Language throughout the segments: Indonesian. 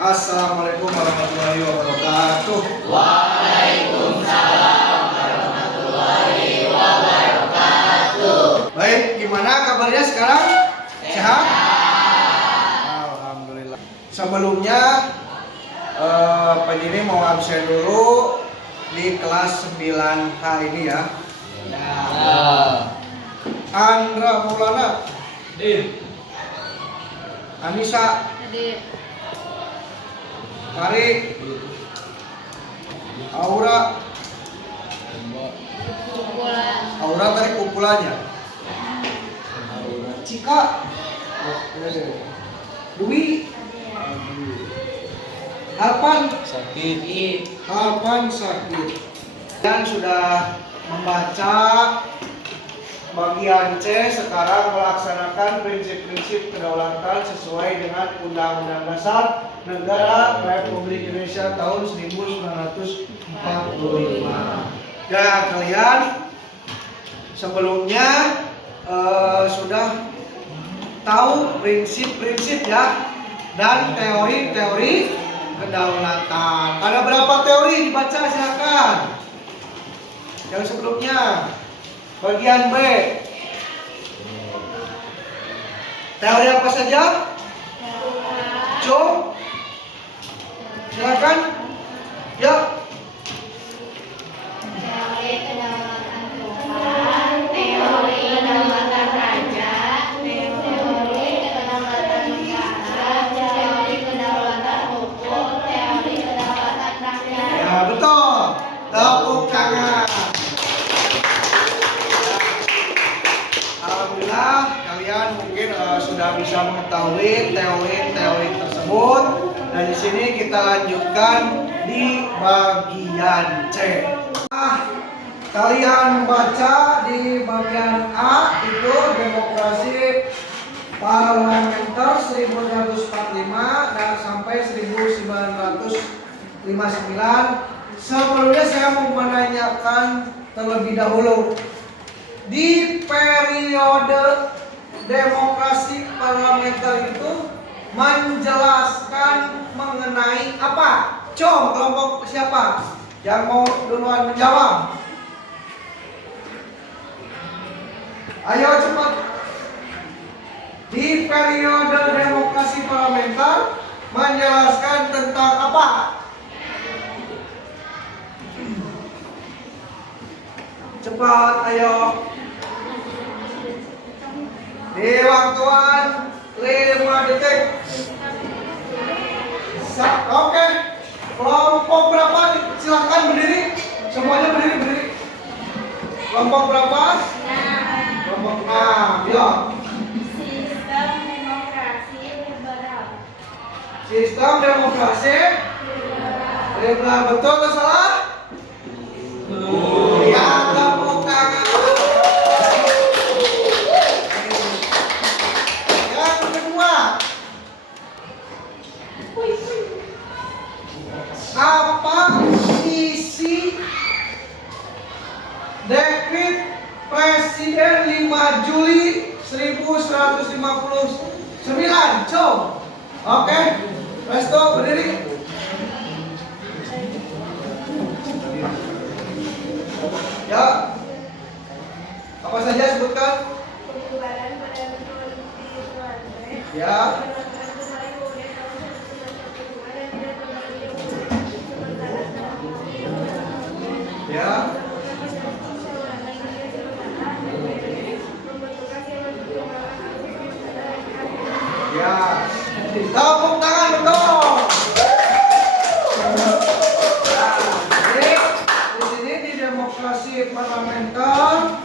Assalamualaikum warahmatullahi wabarakatuh. Waalaikumsalam warahmatullahi wabarakatuh. Baik, gimana kabarnya sekarang? Sehat? Alhamdulillah. Sebelumnya Pak Jimmy mau absen dulu di kelas 9H ini ya. Andra Maulana, Anissa, Kari, Aura tadi kumpulannya. Cika, Dwi, Harpan sakit. Dan sudah membaca bagian C, sekarang melaksanakan prinsip-prinsip kedaulatan sesuai dengan Undang-Undang Dasar Negara Republik Indonesia tahun 1945. Ya, kalian sebelumnya sudah tahu prinsip-prinsip ya dan teori-teori kedaulatan. Ada berapa teori dibaca, silakan. Yang sebelumnya bagian B. Teori apa saja? Co. Silakan. Ya. Teori kedaulatan Tuhan, teori kedaulatan raja, teori kedaulatan negara, teori kedaulatan hukum, teori kedaulatan rakyat. Ya, betul. Tepuk tangan. Alhamdulillah kalian mungkin sudah bisa mengetahui teori-teori tersebut. Dan di sini kita lanjutkan di bagian C. Kalian baca di bagian A itu demokrasi parlementer 1945 dan sampai 1959. Sebelumnya saya mau menanyakan terlebih dahulu, di periode demokrasi parlementer itu menjelaskan mengenai apa? Kelompok siapa yang mau duluan menjawab? Ayo cepat. Di periode demokrasi parlementer menjelaskan tentang apa? Cepat, ayo. Di waktuan 5 detik. Oke. Kelompok berapa? Silakan berdiri. Semuanya berdiri. Kelompok berapa? Kelompok 6. Bilang. Sistem demokrasi liberal. Sistem demokrasi liberal. Betul atau salah? Ya, tepuk tangan. Yang kedua, apa isi dekret Presiden 5 Juli 1959? Coba. Oke, resto berdiri. Ya. Apa saja sebutkan? Pembubaran Badan Ya. Ya. Ya. Tepuk tangan betul. Jadi di sini di demokrasi parlementer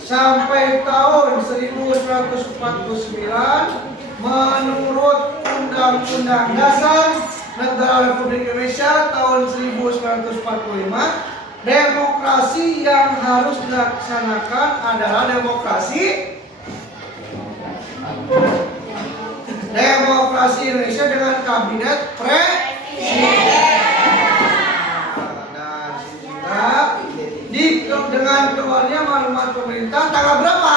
sampai tahun 1949 menurut Undang-Undang Dasar Negara Republik Indonesia tahun 1945, demokrasi yang harus dilaksanakan adalah demokrasi Indonesia dengan kabinet presiden. Nah, sehingga dengan keluarnya maklumat pemerintah tanggal berapa?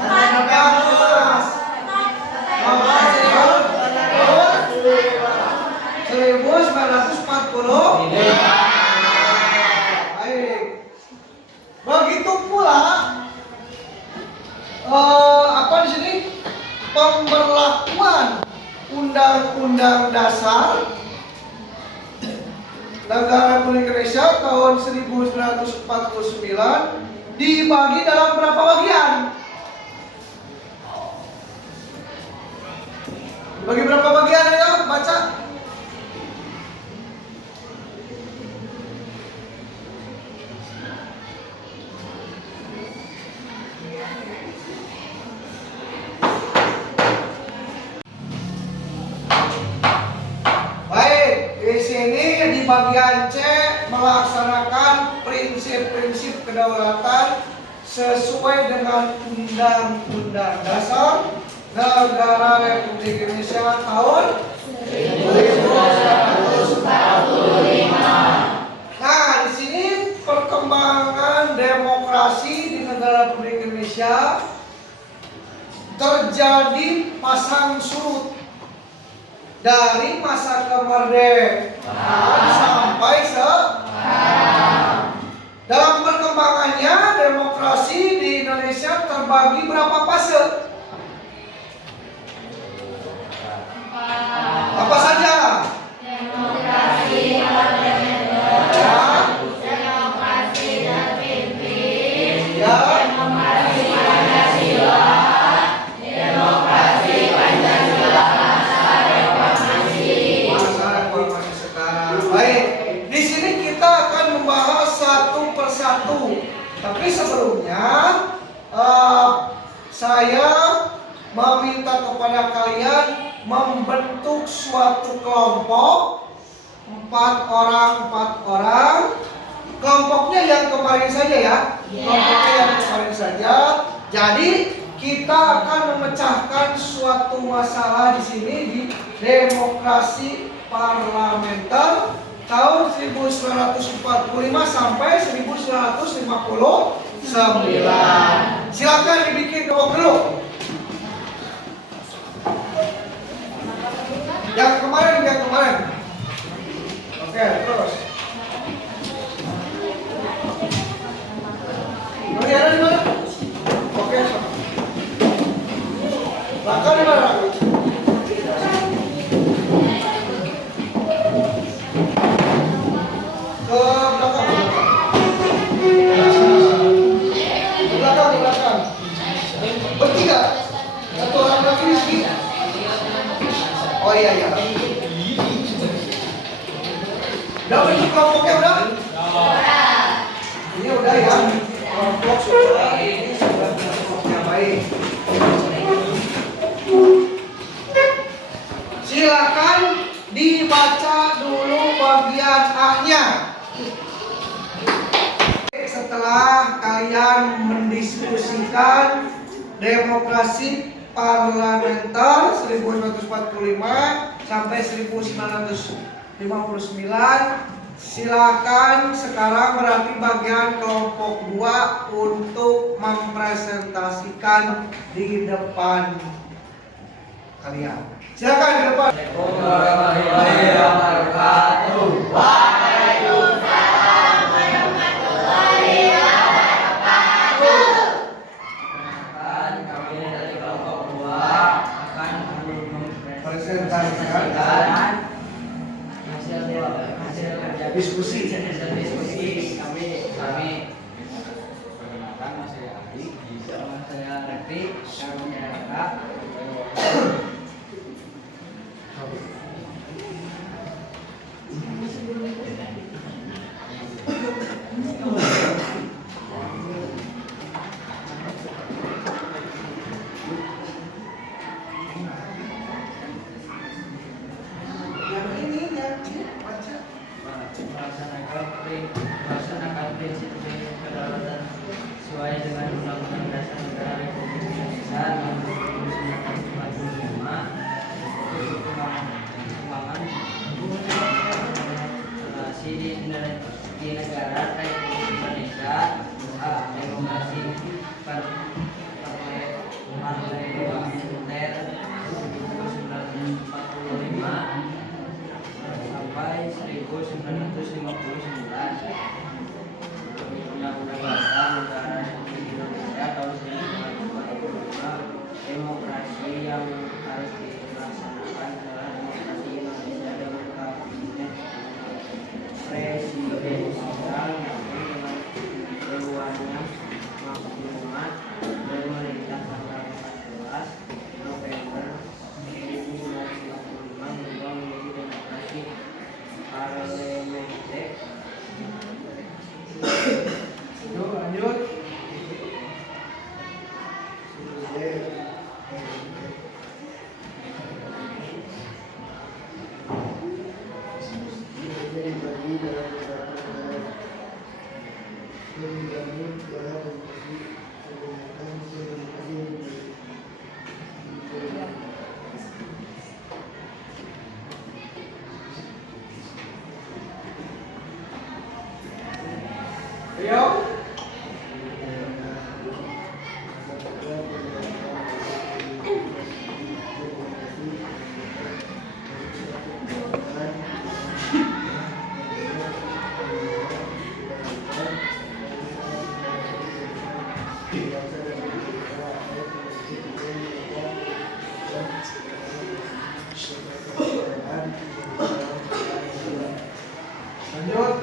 Tanggal 14 tahun Baik. Begitu pula apa di sini? Pemberlakuan Undang-Undang Dasar Negara Republik Indonesia tahun 1949 dibagi dalam berapa bagian? Bagi berapa bagian ya? Baca. Baik, di sini di bagian C melaksanakan prinsip-prinsip kedaulatan sesuai dengan Undang-Undang Dasar Negara Republik Indonesia tahun 1945. Nah, di sini perkembangan demokrasi di negara Republik Indonesia terjadi pasang surut dari masa kemerdekaan sampai sekarang. Dalam perkembangannya demokrasi di Indonesia terbagi berapa fase? Apa saja? Demokrasi parlementer, demokrasi terpimpin, Ya, demokrasi Pancasila, demokrasi Pancasila masa reformasi. masa reformasi sekarang. Baik, di sini kita akan membahas satu persatu. Tapi sebelumnya saya meminta kepada kalian membentuk suatu kelompok 4 orang. Kelompoknya yang kemarin saja ya. Kelompoknya yang kemarin saja. Jadi kita akan memecahkan suatu masalah di sini di demokrasi parlementer tahun 1945 sampai 1959. Silakan dibikin kelompok dulu. Yang kemarin. Oke, terus. Ada di mana? Oke, sama. Raka di mana? Raka? Ke belakang. Bertiga. Satu orang lagi di sini. Oh iya. Udah bentuk kelompoknya udah? Ini udah ya. Kelompok sudah ini sudah kelompoknya baik. Silakan dibaca dulu bagian A-nya. Setelah kalian mendiskusikan demokrasi parlementer 1945 sampai 1959, silakan sekarang berarti bagian kelompok 2 untuk mempresentasikan di depan kalian. Silakan di depan. Presentasikan diskusi kami perkenalkan saya Adi, saya Rekti, kami Raka. Melaksanakan prinsip-prinsip kedaulatan sesuai dengan Undang-Undang Dasar Negara Republik Indonesia tahun 1945. Perkembangan relasi di negara Republik Indonesia. Demokrasi parlementer 1945 sampai Yuk. Lanjut.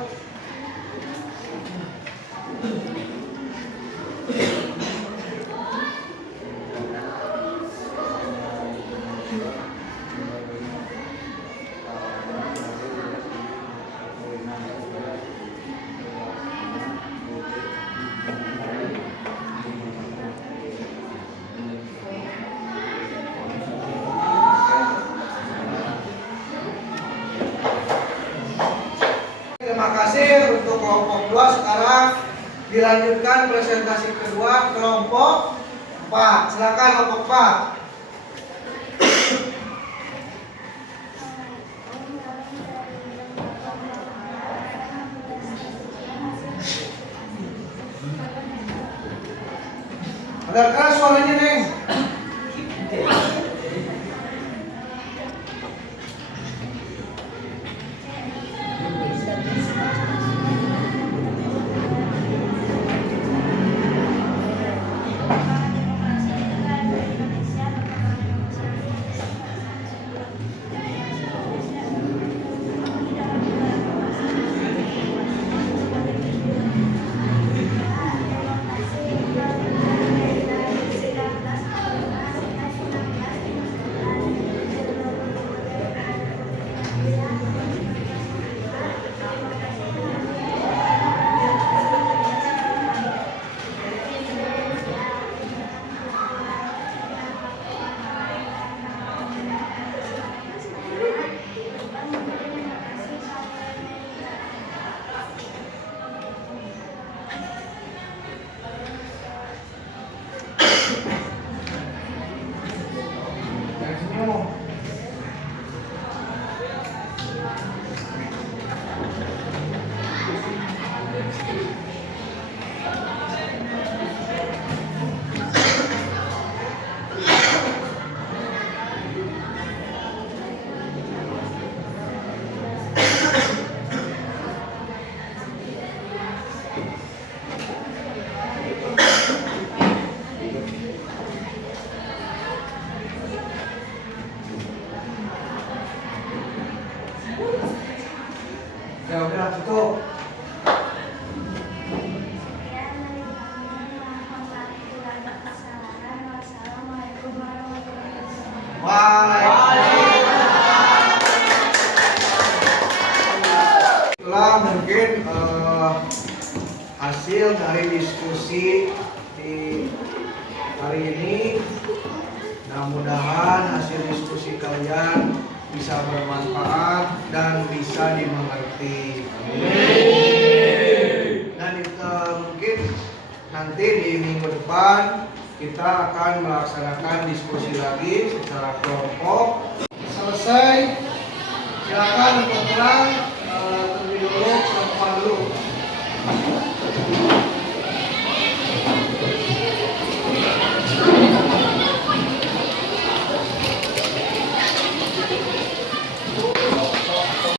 Terima kasih untuk kelompok 2. Sekarang dilanjutkan presentasi kedua kelompok 4. Silakan kelompok 4. Agak keras suaranya, Neng. Ya udah tutup. Itulah mungkin hasil dari diskusi di hari ini. Mudah-mudahan hasil diskusi kalian bisa bermanfaat dan bisa dimengerti. Dan mungkin nanti di minggu depan kita akan melaksanakan diskusi lagi secara kelompok. Selesai, silakan untuk pulang.